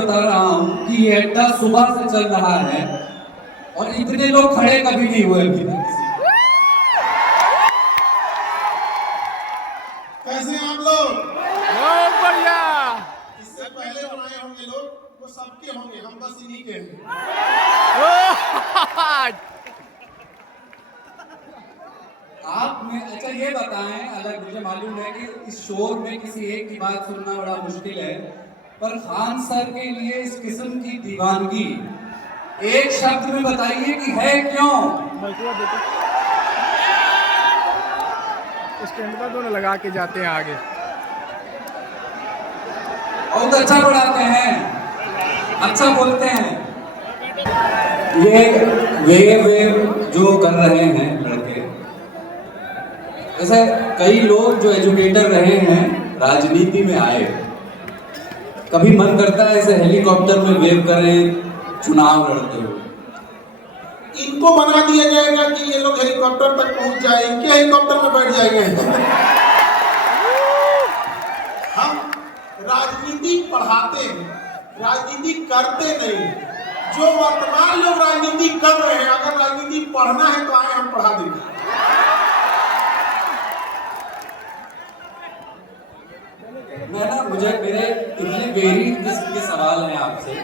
बता रहा हूँ कि ये अड्डा सुबह से चल रहा है और इतने लोग खड़े कभी नहीं हुए अभी तक। कैसे हैं आप लोग? बहुत बढ़िया। इससे पहले जो आए होंगे लोग वो सबके होंगे, हम बस इन्हीं के हैं। आप में अच्छा ये बताएं, अगर मुझे मालूम है कि इस शोर में किसी एक की बात सुनना बड़ा मुश्किल है, पर खान सर के लिए इस किस्म की दीवानगी एक शब्द में बताइए कि है क्यों? स्टैंड पर दोनों लगा के जाते हैं आगे। बहुत अच्छा पढ़ाते हैं, अच्छा बोलते हैं। ये वे जो कर रहे हैं लड़के, ऐसे कई लोग जो एजुकेटर रहे हैं राजनीति में आए, कभी मन करता है ऐसे हेलीकॉप्टर में वेव करें चुनाव लड़ते हुए। इनको बना दिया जाएगा कि ये लोग हेलीकॉप्टर तक पहुंच जाए, इनके हेलीकॉप्टर में बैठ जाएंगे। हम राजनीति पढ़ाते हैं, राजनीति करते नहीं। जो वर्तमान लोग राजनीति कर रहे हैं, अगर राजनीति पढ़ना है तो आए, हम पढ़ा देंगे। मुझे मेरे इतने वेरिड किस्म के सवाल हैं आपसे,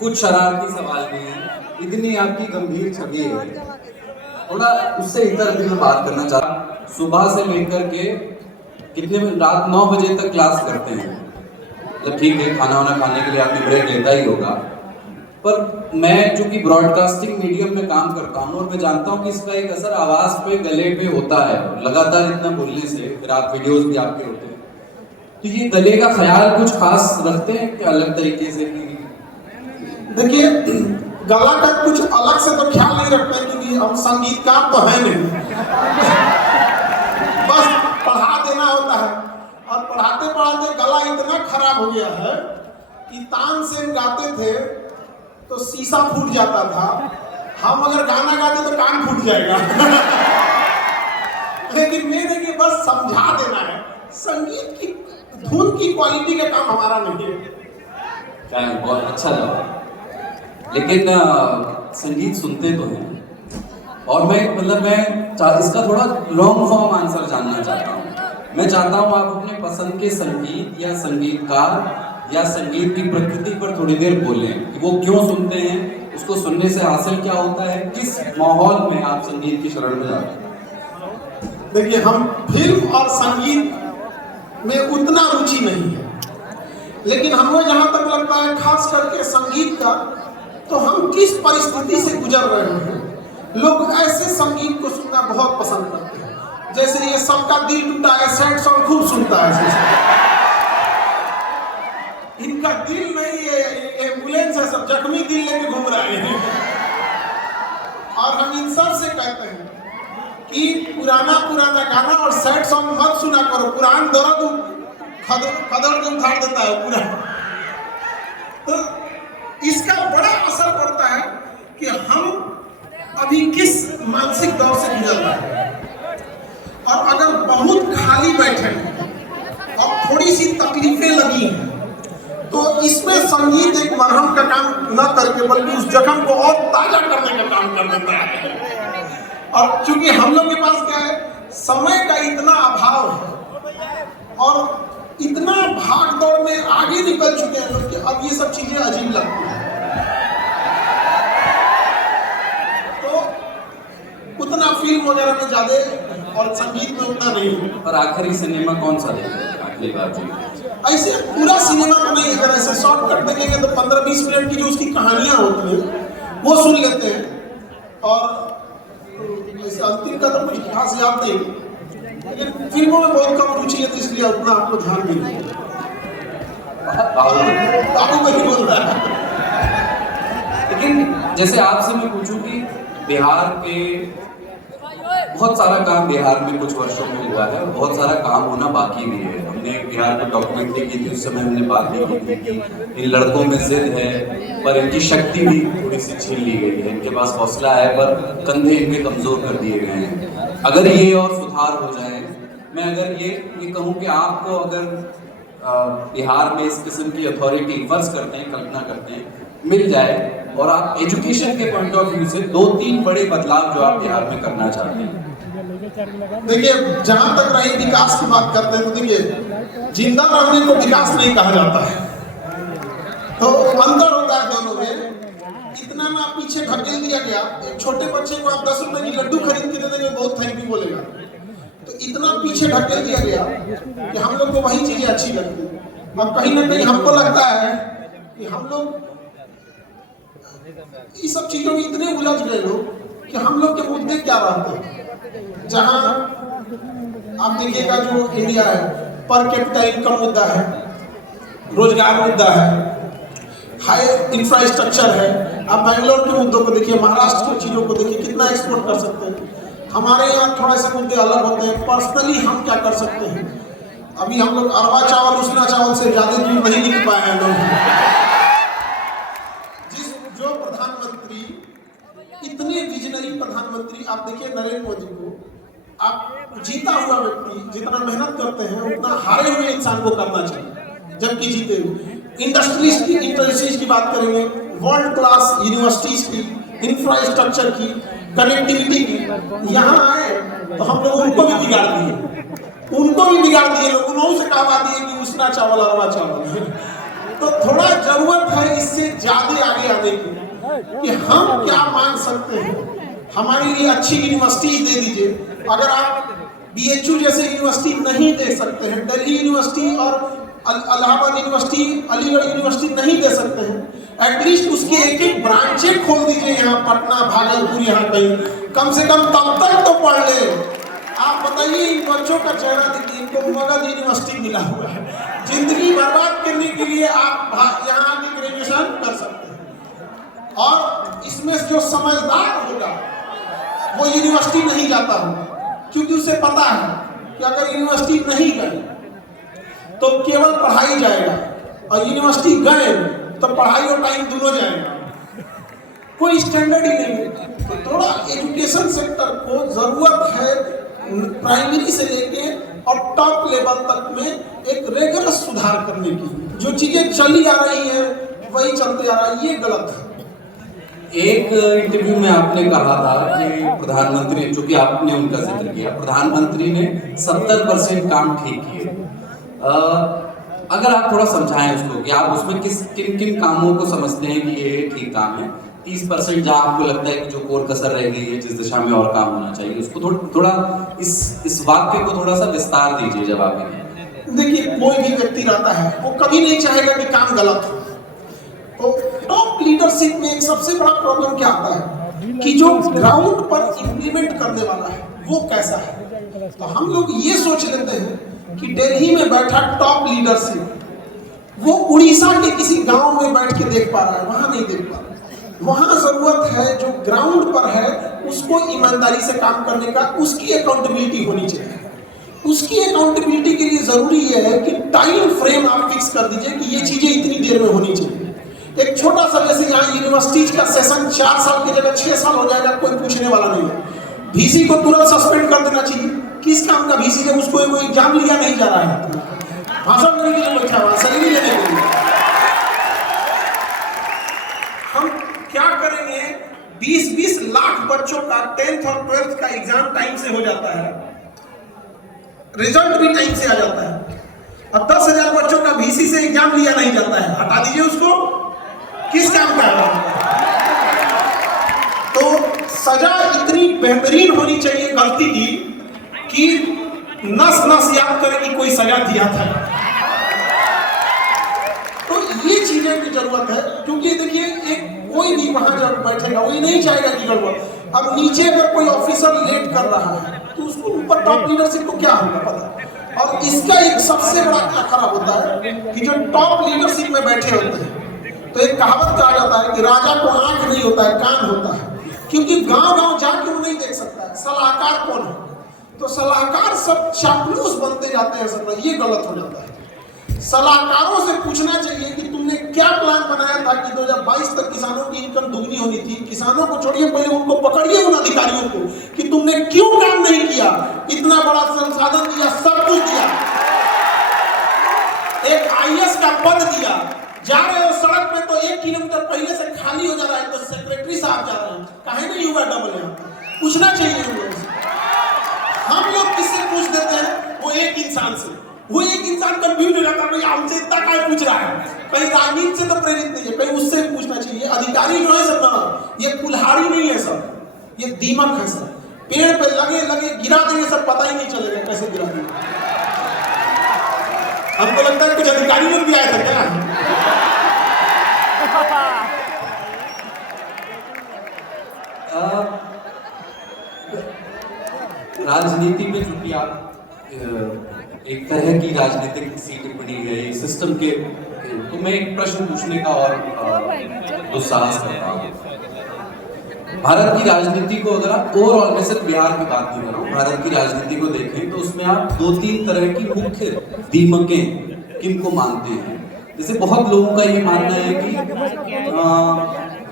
कुछ शरारती सवाल भी हैं, इतनी आपकी गंभीर छवि है, थोड़ा उससे इधर उधर बात करना चाहता हूं। सुबह से लेकर के कितने रात 9 बजे तक क्लास करते हैं, मतलब ठीक है खाना वाना खाने के लिए आपकी ब्रेक लेता ही होगा, पर मैं चूंकि ब्रॉडकास्टिंग मीडियम में काम करता हूँ और मैं जानता हूँ कि इसका एक असर आवाज़ पे, गले पे होता है लगातार इतना बोलने से, फिर आप वीडियोस भी आपके होते हैं, तो ये गले का ख्याल कुछ खास रखते हैं कि अलग तरीके से? देखिए, गला का कुछ अलग से तो ख्याल नहीं रखते क्योंकि हम संगीतकार तो है नहीं। बस पढ़ा देना होता है, और पढ़ाते पढ़ाते गला इतना खराब हो गया है कि तान से गाते थे तो शीशा फूट जाता था, हम अगर गाना गाते तो कान फूट जाएगा। लेकिन मेरे के बस समझा देना है, संगीत की धुन की क्वालिटी का काम हमारा नहीं है। बहुत अच्छा जवाब। लेकिन संगीत सुनते तो हैं, और मैं इसका थोड़ा लॉन्ग फॉर्म आंसर जानना चाहता हूँ। मैं चाहता हूँ आप अपने पसंद के संगीत या संगीतकार या संगीत की प्रकृति पर थोड़ी देर बोलें कि वो क्यों सुनते हैं, उसको सुनने से हासिल क्या होता है, किस माहौल में आप संगीत की शरण में जाते हैं। देखिए, हम फिल्म और संगीत में उतना रुचि नहीं है, लेकिन हमें जहाँ तक लगता है खास करके संगीत का, तो हम किस परिस्थिति से गुजर रहे हैं, लोग ऐसे संगीत को सुनना बहुत पसंद करते हैं। जैसे ये सबका दिल टूटा है, सैड सॉन्ग खूब सुनता है। इनका दिल नहीं, ये एम्बुलेंस है, सब जख्मी दिल लेके घूम रहे हैं। और हम इन सब से कहते हैं कि पुराना गाना और सैड सॉन्ग मत सुना करो, पुरान दर्द खदड़ के उखाड़ देता है पूरा। तो इसका बड़ा असर पड़ता है कि हम अभी किस मानसिक दौर से गुजर रहे हैं। और अगर बहुत खाली बैठे हैं और थोड़ी सी तकलीफें लगी हैं, तो इसमें संगीत एक मरहम का काम न करके बल्कि उस जख्म को और ताजा करने का काम कर देता है। और चूंकि हम लोग के पास क्या है, समय का इतना अभाव है और इतना भाग दौड़ में आगे निकल चुके हैं लोग कि अब ये सब चीजें अजीब लगती हैं। तो उतना फिल्म वगैरह में ज्यादा और संगीत में उतना नहीं है। और आखिरी सिनेमा कौन सा देखें आखिरी बार? ऐसे पूरा सिनेमा तो नहीं, अगर ऐसे शॉर्टकट देखेंगे तो 15-20 मिनट की जो उसकी कहानियां होती हैं वो सुन लेते हैं, और ऐसे अंतिम का तो कुछ खास याद नहीं, लेकिन फिल्मों में बहुत कम रुचि है, तो इसलिए उतना आपको ध्यान नहीं है। बाबू को ही बोल रहा है। लेकिन जैसे आपसे मैं पूछूं कि बिहार के बहुत सारा काम बिहार में कुछ वर्षों में हुआ है और बहुत सारा काम होना बाकी भी है। हमने बिहार में डॉक्यूमेंट्री की थी, उस समय हमने बात भी की थी कि इन लड़कों में जिद है पर इनकी शक्ति भी थोड़ी सी छीन ली गई है, इनके पास हौसला है पर कंधे इनके कमजोर कर दिए गए हैं। अगर ये और सुधार हो जाए, मैं अगर ये कहूँ कि आपको अगर बिहार में इस किस्म की अथॉरिटी फर्ज करते हैं, कल्पना करते हैं, मिल जाए और आप एजुकेशन के पॉइंट ऑफ व्यू से 2-3 बड़े बदलाव जो आप बिहार में करना चाहते हैं? देखिए, जहां तक रही विकास की बात करते हैं तो देखिए, जिंदा रहने को विकास नहीं कहा जाता है, तो अंतर होता है दोनों में। इतना ना पीछे ढकेल दिया गया, एक छोटे बच्चे को आप 10 रुपए की लड्डू खरीद के दे देंगे, बहुत थैंक यू बोलेगा। तो इतना पीछे ढकेल दिया गया कि हम लोग को वही चीजें अच्छी लगती है। अब कहीं ना कहीं हमको लगता है कि हम लोग इस सब चीजों में इतने उलझ गए लोग कि हम लोग के मुद्दे क्या रहते हैं। जहां आप देखिएगा जो इंडिया है, पर कैपिटा इनकम मुद्दा है, रोजगार मुद्दा है, हाई इंफ्रास्ट्रक्चर है। आप बैंगलोर के मुद्दों को देखिए, महाराष्ट्र की चीजों को देखिए, कितना एक्सपोर्ट कर सकते हैं। हमारे यहाँ थोड़े से मुद्दे अलग होते हैं, पर्सनली हम क्या कर सकते हैं। अभी हम लोग अरवा चावल उसना चावल से ज्यादा दूर नहीं निकल पाए हैं लोग। जो प्रधानमंत्री, इतने विजनरी प्रधानमंत्री, आप देखिए नरेंद्र मोदी को, आप जीता हुआ व्यक्ति जितना मेहनत करते हैं उतना हारे हुए इंसान को करना चाहिए, जबकि जीते हुए। इंडस्ट्रीज की बात करेंगे, वर्ल्ड क्लास यूनिवर्सिटीज की, इंफ्रास्ट्रक्चर की, कनेक्टिविटी की, यहाँ आए तो हम लोग उनको भी बिगाड़ दिए, लोग उन्होंने से कहा दिए कि उसना चावल अरवा चावल। तो थोड़ा जरूरत है इससे ज्यादा आगे आने की, कि हम क्या मांग सकते हैं। हमारे लिए अच्छी यूनिवर्सिटी दे दीजिए। अगर आप BHU जैसे यूनिवर्सिटी नहीं दे सकते हैं, दिल्ली यूनिवर्सिटी और इलाहाबाद यूनिवर्सिटी, अलीगढ़ यूनिवर्सिटी नहीं दे सकते हैं, एटलीस्ट उसके एक ब्रांचें खोल दीजिए यहाँ पटना, भागलपुर, यहाँ कहीं, कम से कम तब तक तो पढ़ ले। आप बताइए, इन बच्चों का चेहरा देखिए, इनको मगध यूनिवर्सिटी मिला हुआ है। जिंदगी बर्बाद करने के लिए आप यहाँ आके ग्रेजुएशन कर सकते हैं, और इसमें जो समझदार होगा वो यूनिवर्सिटी नहीं जाता होगा, क्योंकि उसे पता है कि अगर यूनिवर्सिटी नहीं गए तो केवल पढ़ाई जाएगा, और यूनिवर्सिटी गए तो पढ़ाई और टाइम दोनों जाएगा, कोई स्टैंडर्ड ही नहीं है। तो थोड़ा एजुकेशन सेक्टर को जरूरत है प्राइमरी से लेके और टॉप लेवल तक में एक रेगुलस सुधार करने की। जो चीजें चली आ रही है वही चलते आ रहा है, ये गलत है। एक इंटरव्यू में आपने कहा था कि प्रधानमंत्री, चूंकि आपने उनका जिक्र किया, प्रधानमंत्री ने 70% काम ठीक किए। अगर आप थोड़ा समझाएं उसको कि आप उसमें किन किन कामों को समझते हैं कि ये ठीक काम है, 30% जहाँ आपको लगता है कि जो कोर कसर रह गई है, जिस दिशा में और काम होना चाहिए, उसको थोड़ा इस वाक्य को थोड़ा सा विस्तार दीजिए जवाब में। देखिए, कोई भी व्यक्ति रहता है वो कभी नहीं चाहेगा कि काम गलत हो। तो टॉप लीडरशिप में एक सबसे बड़ा प्रॉब्लम क्या आता है कि जो ग्राउंड पर इंप्लीमेंट करने वाला है वो कैसा है। तो हम लोग ये सोच लेते हैं कि दिल्ली में बैठा टॉप लीडरशिप वो उड़ीसा के किसी गांव में बैठ के देख पा रहा है, वहां नहीं देख पा रहा है। वहां जरूरत है जो ग्राउंड पर है उसको ईमानदारी से काम करने का, उसकी अकाउंटेबिलिटी होनी चाहिए। उसकी अकाउंटेबिलिटी के लिए जरूरी यह है कि टाइम फ्रेम आप फिक्स कर दीजिए कि ये चीजें इतनी देर में होनी चाहिए। एक छोटा सा, जैसे यहाँ यूनिवर्सिटीज का सेशन 4 साल की जगह 6 साल हो जाएगा, कोई पूछने वाला नहीं है। VC को तुरंत सस्पेंड कर देना चाहिए। किस काम का VC जब उसको कोई एग्जाम लिया नहीं जा रहा है, भाषण देने के लिए बैठा हुआ, सैलरी लेने के लिए। हम क्या करेंगे, 20-20 लाख बच्चों का 10th और 12th का एग्जाम टाइम से हो जाता है, रिजल्ट भी टाइम से आ जाता है, और 10,000 बच्चों का VC से एग्जाम लिया नहीं जाता है। हटा दीजिए उसको, किस काम का है। तो सजा इतनी बेहतरीन होनी चाहिए गलती की कि नस नस याद करे कि कोई सजा दिया था। तो ये चीजें की जरूरत है, क्योंकि देखिए एक कोई भी वहां जब बैठेगा वो ये नहीं चाहेगा कि गड़बड़। अब नीचे अगर कोई ऑफिसर लेट कर रहा है तो उसको ऊपर टॉप लीडरशिप को क्या होगा पता। और इसका एक सबसे बड़ा क्या खराब होता है कि जो टॉप लीडरशिप में बैठे होते हैं, तो एक कहावत कहा जाता है कि राजा को आंख नहीं होता है, कान होता है। क्योंकि गांव-गांव जाके वो नहीं देख सकता है सलाहकार कौन है। तो सलाहकार सब चापलूस बनते जाते हैं, सब ये गलत हो जाता है। सलाहकारों से पूछना चाहिए कि तुमने क्या प्लान बनाया था कि 2022 तक किसानों की इनकम दुगनी होनी थी। किसानों को छोड़िए, पहले उनको पकड़िए, उन अधिकारियों को, कि तुमने क्यों काम नहीं किया। इतना बड़ा संसाधन दिया, सब कुछ दिया, एक आईएएस का पद दिया, जा रहे हो सड़क पे तो 1 किलोमीटर पहले से खाली हो जा रहा है, तो सेक्रेटरी साहब जा रहे हैं, काहे नहीं युवा डबल है, पूछना चाहिए उन लोगों से। हम लोग किससे पूछ देते हैं? वो एक इंसान से। वो एक इंसान कंफ्यूज हो जाता है, भाई हमसे इतना काय पूछ रहा है, कहीं राजनीति से तो प्रेरित नहीं है, कहीं उससे भी पूछना चाहिए। अधिकारी जो है सब ना, ये कुल्हाड़ी नहीं है सब, ये दीमक है सब, पेड़ पे लगे लगे गिरा देंगे सब, पता ही नहीं चलेगा कैसे गिरा देंगे। हमको लगता है कुछ अधिकारी लोग भी आए थे क्या? राजनीति में चूंकि आप एक तरह की राजनीतिक सीट बनी है सिस्टम के, तो मैं एक प्रश्न पूछने का और दुस्साहस करता हूँ। भारत की राजनीति को अगर आप ओवरऑल, मैं सिर्फ बिहार की बात नहीं कर रहा हूँ, भारत की राजनीति को देखें तो उसमें आप 2-3 तरह की मुख्य दीमकें किनको मानते हैं। जैसे बहुत लोगों का ये मानना है कि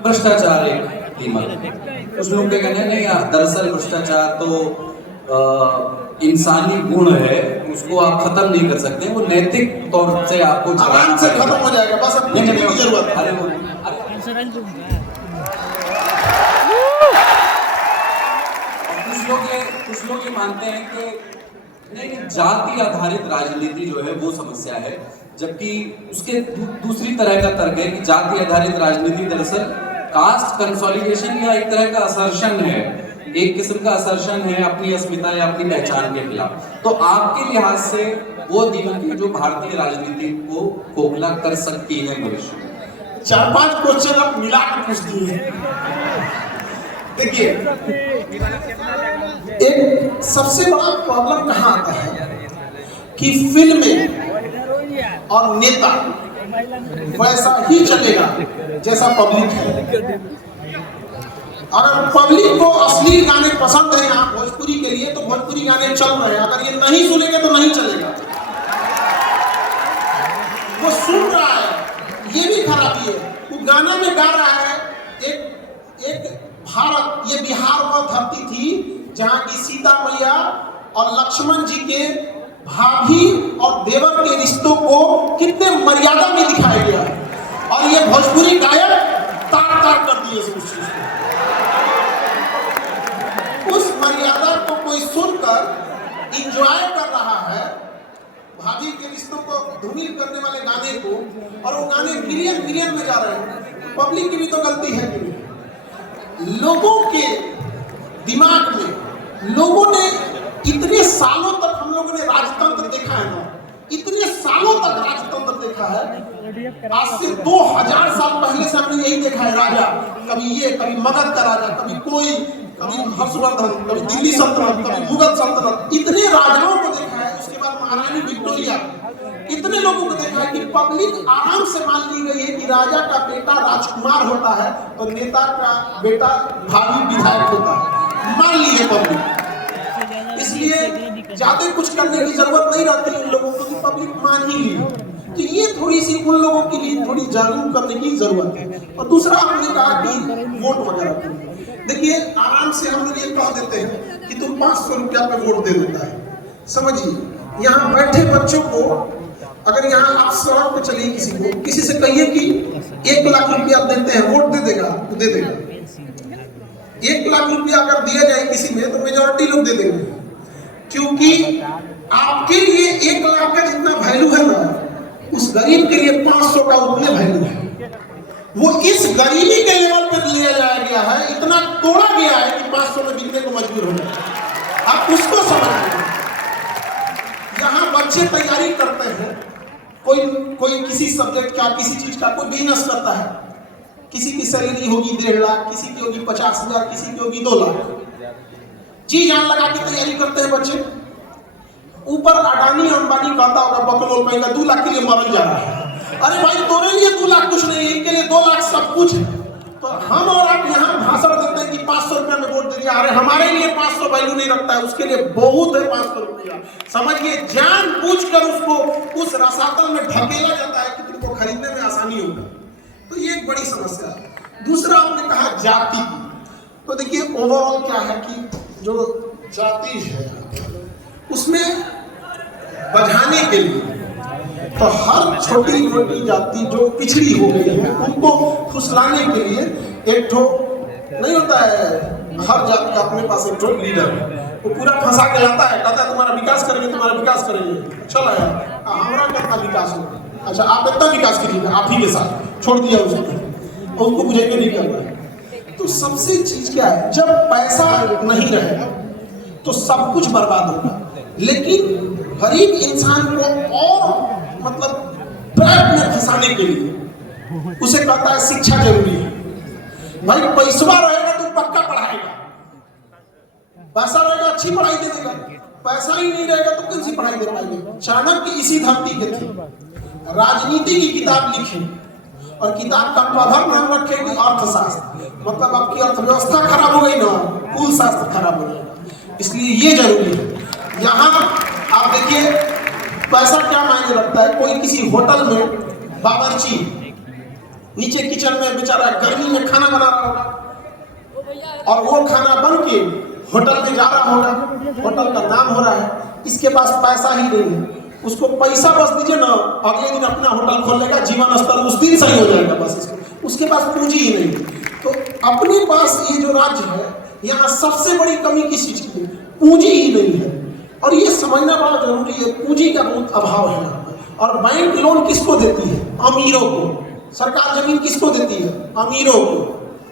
भ्रष्टाचार एक दीमक, कुछ लोगों का कहना है नहीं यार, दरअसल भ्रष्टाचार तो इंसानी गुण है, उसको आप खत्म नहीं कर सकते, वो नैतिक तौर से आपको आराम से खत्म हो जाएगा, बस अब पूछने की जरूरत है। कुछ लोग ये मानते हैं कि नहीं, जाति आधारित राजनीति जो है वो समस्या है, जबकि उसके दूसरी तरह का तर्क है कि जाति आधारित राजनीति दरअसल कास्ट कंसोलिडेशन या एक तरह का असर्शन है, एक किस्म का असर्शन है अपनी अस्मिता या अपनी पहचान के खिलाफ। तो आपके लिहाज से वो दीमक है जो भारतीय राजनीति को खोखला कर सकती है भविष्य में। 4-5 क्वेश्चन आप मिला के पूछ दिए। देखिए, एक सबसे बड़ा प्रॉब्लम कहाँ आता है कि फिल्में और नेता वैसा ही चलेगा जैसा पब्लिक है। अगर पब्लिक को असली गाने पसंद है यहाँ भोजपुरी के लिए, तो भोजपुरी गाने चल रहे हैं, अगर ये नहीं सुनेंगे तो नहीं चलेगा। वो सुन रहा है, ये भी खराबी है, वो गाना में गा रहा है। एक भारत, ये बिहार वह धरती थी जहाँ की सीता मैया और लक्ष्मण जी के भाभी और देवर के रिश्तों को कितने मर्यादा में दिखाया गया है, और ये भोजपुरी गायक तार तार कर दिए उस चीज को। उस मर्यादा को कोई सुनकर इंजॉय कर रहा है, भाभी के रिश्तों को धूमिल करने वाले गाने को, और वो गाने मिलियन में जा रहे हैं। पब्लिक की भी तो गलती है कि लोगों के दिमाग में, लोगों ने इतने सालों तक, हम लोगों ने राजतंत्र देखा है ना, इतने सालों तक राजतंत्र देखा है। आज से 2000 साल पहले से हमने यही देखा है, राजा कभी ये, कभी मगध का राजा, कभी कोई, कभी हर्षवर्धन, कभी दिल्ली सल्तनत, कभी मुगल सल्तनत, इतने राजाओं को देखा है। उसके बाद महारानी विक्टोरिया, इतने लोगों को देखा है कि पब्लिक आराम से मान ली गई है कि राजा का बेटा राजकुमार होता है तो नेता का बेटा भावी विधायक होता है, मान ली है पब्लिक। इसलिए ज्यादा कुछ करने की जरूरत नहीं रहती उन लोगों को, कि पब्लिक मान ही ली। तो ये थोड़ी सी उन लोगों के लिए थोड़ी जागरूक करने की जरूरत है। और दूसरा आपने कहा कि वोट वगैरह, देखिए आराम से हम लोग ये कह देते हैं कि तुम 500 रुपया पे वोट दे देता है। समझिए, यहाँ बैठे बच्चों को, अगर यहाँ आप सड़क पे चलिए, किसी से कहिए कि 1 लाख रुपया देते हैं, वोट दे देगा, तो दे देगा। 1 लाख रुपया अगर दिया जाए किसी में, तो मेजॉरिटी लोग दे देंगे, क्योंकि आपके लिए 1 लाख का जितना वैल्यू है ना, उस गरीब के लिए 500 का उतने वैल्यू है। वो इस गरीबी के लेवल पर लिया जाया गया है, इतना तोड़ा गया है कि 500 में बिकने को मजबूर हो जाए। आप उसको समझिए। यहाँ बच्चे तैयारी करते हैं, कोई किसी सब्जेक्ट का, किसी चीज का, कोई बिजनेस करता है, किसी की सैलरी होगी 1.5 लाख, किसी की होगी 50,000, किसी की होगी 2 लाख। जी जान लगा के तैयारी करते हैं बच्चे। ऊपर अडानी अंबानी कहता होगा बकलोल पहले 2 लाख के लिए मरल जा रहा है। अरे भाई, तोरे लिए 2 लाख कुछ नहीं है, इनके लिए 2 लाख सब कुछ है। तो हम और आप यहाँ भाषण देते हैं कि 500 रुपया में वोट दे दिया, अरे हमारे लिए 500 वैल्यू नहीं रखता है, उसके लिए बहुत है 500 रुपया। समझिए, जानबूझकर उसको उस रसातल में ढकेला जाता है कि तुमको खरीदने में आसानी होगा। तो ये एक बड़ी समस्या है। दूसरा आपने कहा जाति की, तो देखिए ओवरऑल क्या है कि जो जाति है उसमें बढ़ाने के लिए तो हर छोटी मोटी जाति जो पिछड़ी हो गई है उनको फुसलाने के लिए एक ठो नहीं होता है, हर जाति का अपने पास एक ठो लीडर है, वो पूरा फंसा के लाता है, कहता है तुम्हारा विकास करेंगे, तुम्हारा विकास करेंगे। चलो यार हमारा कितना विकास हो, अच्छा आप इतना विकास कीजिए आप ही के साथ, छोड़ दिया उसको और उसको बुझेंगे नहीं करना। तो सबसे चीज क्या है, जब पैसा नहीं रहेगा तो सब कुछ बर्बाद होगा, लेकिन गरीब इंसान को और मतलब ट्रैप में फंसाने के लिए उसे कहता है शिक्षा जरूरी है। भाई पैसा रहेगा तो पक्का पढ़ाएगा, पैसा रहेगा अच्छी पढ़ाई दे देगा, पैसा ही नहीं रहेगा तो कैसी पढ़ाई दे पाएंगे। चाणक्य इसी धरती के थे, राजनीति की किताब लिखी और किताब का कवर नाम रखे कि अर्थशास्त्र, मतलब आपकी अर्थव्यवस्था खराब हो गई ना, कुल शास्त्र खराब हो जाएगा। इसलिए ये जरूरी है। यहाँ आप देखिए पैसा क्या मायने रखता है। कोई किसी होटल में बावर्ची नीचे किचन में बेचारा गर्मी में खाना बना रहा होगा और वो खाना बन के होटल में जा रहा होगा, होटल का नाम हो रहा है, इसके पास पैसा ही नहीं है, उसको पैसा बस दीजिए ना, अगले दिन अपना होटल खोल लेगा, जीवन स्तर उस दिन सही हो जाएगा, बस इसको उसके पास पूंजी ही नहीं। तो अपने पास ये जो राज्य है, यहाँ सबसे बड़ी कमी किस चीज की, पूंजी ही नहीं है। और ये समझना बड़ा जरूरी है, पूंजी का बहुत अभाव है। और बैंक लोन किसको देती है, अमीरों को। सरकार जमीन किसको देती है, अमीरों को।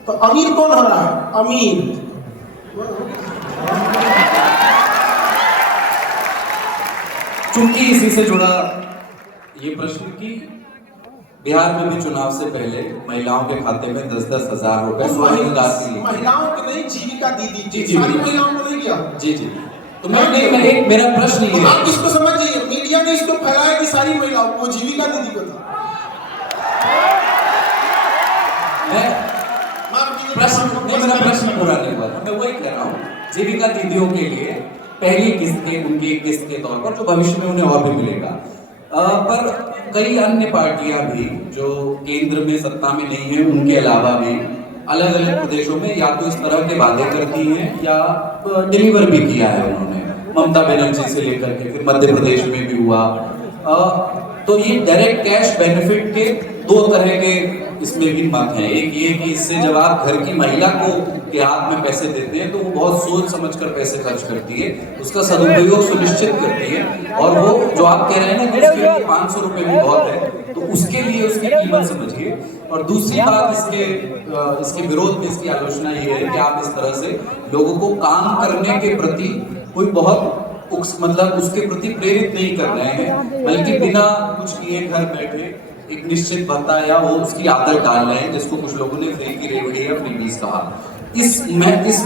तो अमीर कौन हो रहा है, अमीर। चूंकि इसी से जुड़ा ये प्रश्न कि बिहार में भी चुनाव से पहले महिलाओं के खाते में 10-10 हजार रुपए महिलाओं के नहीं, जीविका दीदी जी सारी महिलाओं को नहीं दिया। जी जी। तो मेरा प्रश्न ये है, आप इसको समझिए, मीडिया ने इसको फैलाया कि सारी महिलाओं को, जीविका दीदी को था। मेरा प्रश्न पूरा नहीं हुआ, मैं वही कह रहा हूँ, जीविका दीदियों के लिए पहली किस्त के उनकी किस्त के तौर पर जो भविष्य में उन्हें और भी मिलेगा, पर कई अन्य पार्टियां भी जो केंद्र में सत्ता में नहीं है, उनके अलावा भी अलग अलग प्रदेशों में या तो इस तरह के वादे करती हैं या डिलीवर भी किया है उन्होंने। ममता बनर्जी से लेकर के फिर मध्य प्रदेश में भी हुआ। तो ये डायरेक्ट कैश बेनिफिट के दो तरह के इसमें भी मत हैं। एक ये कि इससे जब आप घर की महिला को के हाथ में पैसे देते हैं तो वो बहुत सोच समझकर पैसे खर्च करती है, उसका सदुपयोग सुनिश्चित करती है, और वो जो आप कह रहे हैं ना कि उसके लिए 500 रुपए भी बहुत है, तो उसके लिए उसकी कीमत समझिए। और दूसरी बात इसके विरोध में इसकी आलोचना ये है कि आप इस तरह से लोगों को काम करने के प्रति कोई बहुत मतलब उसके प्रति प्रेरित नहीं कर रहे हैं, बल्कि बिना कुछ किए घर बैठे एक निश्चित भत्ता या वो उसकी आदत डाल रहे हैं, जिसको कुछ लोगों ने फ्री की रेवड़ी या फ्रीबीज कहा। इस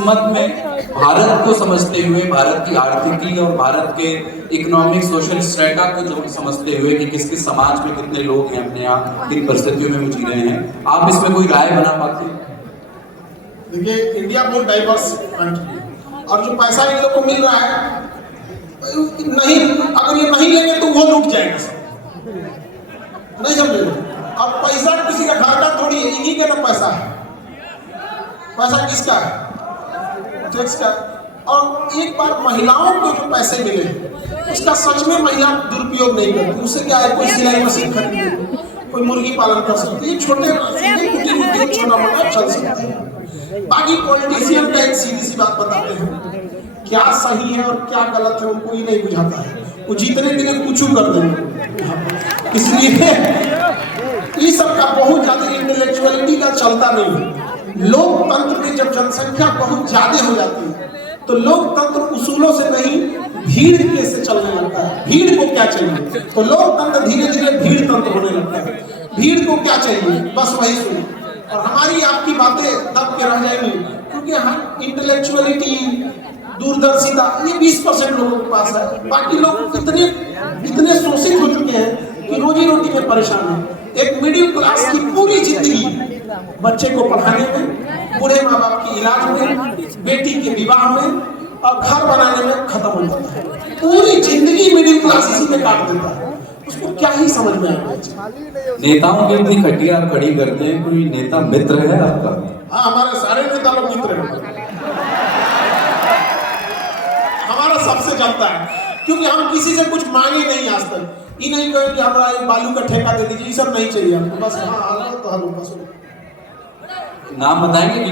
मत में भारत को समझते हुए, भारत की आर्थिकी और भारत के इकोनॉमिक सोशल स्ट्रेटा को जो समझते हुए कि किस किस समाज में कितने लोग हैं अपने यहाँ किन परिस्थितियों में वो जी रहे हैं, आप इसमें कोई राय बना पाते हैं? देखिए इंडिया बहुत डाइवर्स कंट्री है और जो पैसा इन लोग को मिल रहा है नहीं, अगर ये नहीं लेंगे तो वो लूट जाएगा, नहीं समझे। और पैसा किसी का घर का थोड़ी है, इन्हीं का ना पैसा है, पैसा किसका है, टैक्स का। और एक बार महिलाओं को जो पैसे मिले उसका सच में महिला दुरुपयोग नहीं करती। उससे क्या है, कोई सिलाई मशीन खरीद, कोई मुर्गी पालन कर सकती है, छोटे कुटीर उद्योग छोटा मोटा चल सकता है। बाकी पॉलिटिशियन का एक सीधी सी बात बताते हैं, क्या सही है और क्या गलत है उनको ही नहीं बुझाता है, वो जीतने के लिए कुछ कर देंगे। इसलिए ये सब का बहुत ज्यादा इंटेलेक्चुअलिटी का चलता नहीं है। लोकतंत्र में जब जनसंख्या बहुत ज्यादा हो जाती है तो लोकतंत्र उसूलों से नहीं भीड़ के से चलने लगता है। भीड़ को क्या चाहिए, तो लोकतंत्र धीरे धीरे भीड़ तंत्र होने लगता है। भीड़ को क्या चाहिए, बस वही सुनो, और हमारी आपकी बातें दब के रह जाएंगी, क्योंकि हम इंटेलेक्चुअलिटी दूरदर्शिता ये 20% लोगों के पास है। बाकी लोग इतने शोषित हो चुके हैं कि रोजी रोटी में परेशान है। एक मिडिल क्लास की पूरी जिंदगी बच्चे को पढ़ाने में, बूढ़े माँ बाप की इलाज में, बेटी के विवाह में और घर बनाने में खत्म हो जाता है। पूरी जिंदगी मिडिल क्लास इसी में काट देता है, उसको क्या ही समझ में आएगा। नेताओं की अपनी खटिया आप खड़ी करते हैं, कोई नेता मित्र है आपका? हाँ, हमारे सारे नेता लोग मित्र हैं, हमारा सबसे जमता है, क्योंकि हम किसी से कुछ मांगे नहीं आज तक। ये नहीं कहें कि हमारा एक बालू का ठेका दे दीजिए, ये सब नहीं चाहिए हमको। बस हाँ हालो तो हालो बस। नाम बताएंगे कि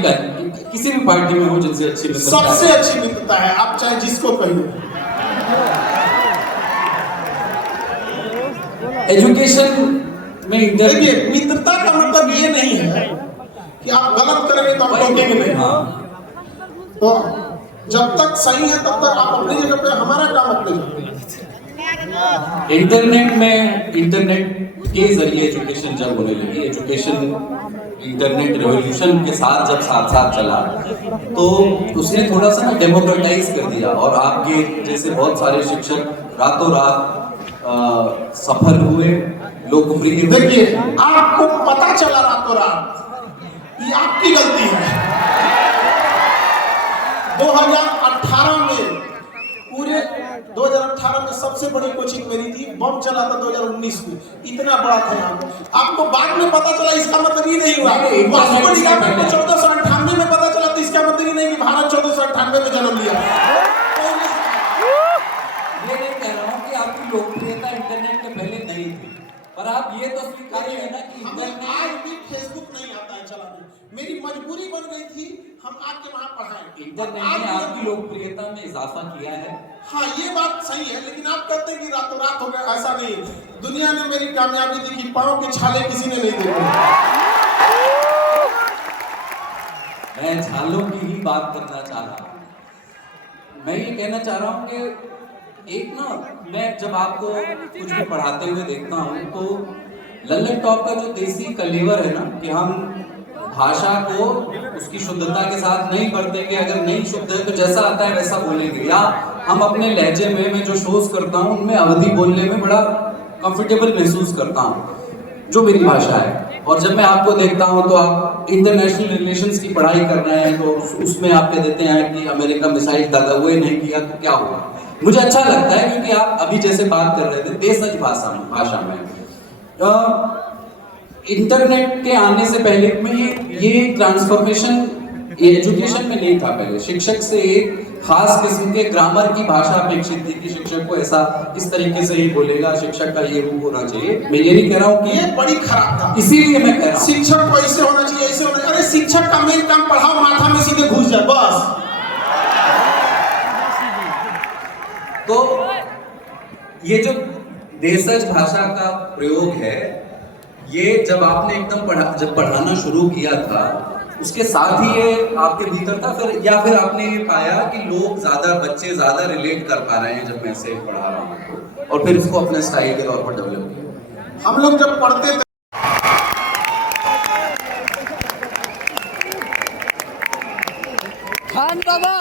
किसी भी पार्टी में हो जिनसे अच्छी मित्रता है? सबसे अच्छी मित्रता है, आप चाहे जिसको कहिए। एजुकेशन में देखिए मित्रता का मतलब ये नहीं है कि आप गलत करेंगे तो आप टोकेंगे। हाँ, तो जब तक सही है तब तक आप अपनी जगह पे, हमारा काम अपनी जगह पे। इंटरनेट के जरिए एजुकेशन जब होने लगी, एजुकेशन इंटरनेट रेवोल्यूशन के साथ जब साथ साथ चला तो उसने थोड़ा सा ना डेमोक्रेटाइज कर दिया, और आपके जैसे बहुत सारे शिक्षक रातों रात सफल हुए, लोकप्रिय हुए। देखिए आपको पता चला रातों रात, ये आपकी गलती है। 2018 में पूरे 2018 में सबसे बड़ी कोचिंग मेरी थी, बम चला था 2019 में, इतना बड़ा था यहाँ पे। आपको बाद में पता चला, इसका मतलब ये नहीं हुआ। वास्तव में 1498 में पता चला तो इसका मतलब ये नहीं कि भारत 1498 में जन्म लिया। ये नहीं कह रहा हूँ कि आपकी लोकप्रियता इंटरनेट के पहले नहीं थी, पर आप ये तो स्वीकार है ना कि हमें इंटरनेट आज भी फेसबुक नहीं आता है चलाने, मेरी मजबूरी बन गई थी, हम आके वहां पढ़ाएं। इंटरनेट ने आपकी लोकप्रियता में इजाफा किया है। हाँ ये बात सही है, लेकिन आप कहते हैं कि रातों रात हो गया, ऐसा नहीं। दुनिया ने मेरी कामयाबी देखी, पांव के छाले किसी ने नहीं देखे। मैं छालों की ही बात करना चाह रहा हूँ। मैं ये कहना चाह रहा हूँ कि एक ना, मैं जब आपको कुछ भी पढ़ाते हुए देखता हूँ तो लल्लक टॉप का जो देसी कलेवर है ना, कि हम भाषा को उसकी शुद्धता के साथ नहीं पढ़ते कि अगर नहीं शुद्ध है तो जैसा आता है वैसा बोलेंगे, या हम अपने लहजे में मैं जो शोज करता हूँ उनमें अवधि बोलने में बड़ा कंफर्टेबल महसूस करता हूँ, जो मेरी भाषा है। और जब मैं आपको देखता हूँ तो आप इंटरनेशनल रिलेशंस की पढ़ाई कर रहे हैं तो उसमें आप कह देते हैं कि अमेरिका मिसाइल दागा हुए नहीं किया तो क्या हुआ। मुझे अच्छा लगता है क्योंकि आप अभी जैसे बात कर रहे थे देशज भाषा में इंटरनेट के आने से पहले में ये ट्रांसफॉर्मेशन एजुकेशन में नहीं था। पहले शिक्षक से एक खास किस्म के ग्रामर की भाषा अपेक्षित थी कि शिक्षक को ऐसा इस तरीके से ही बोलेगा, शिक्षक का ये रूप होना चाहिए। मैं ये नहीं कह रहा हूँ कि ये बड़ी खराब था, इसीलिए मैं कह रहा हूँ शिक्षक को ऐसे होना चाहिए, ऐसे होना चाहिए। अरे शिक्षक का मेन काम पढ़ाओ, माथा में सीधे घुस जाए बस। तो ये जो देशज भाषा का प्रयोग है, ये जब आपने एकदम जब पढ़ाना शुरू किया था उसके साथ ही ये आपके भीतर था, फिर या फिर आपने ये पाया कि लोग बच्चे ज्यादा रिलेट कर पा रहे हैं जब मैं से पढ़ा रहा हूँ, और फिर इसको अपने स्टाइल के तौर पर डेवलप किया? हम लोग जब पढ़ते थे खान बाबा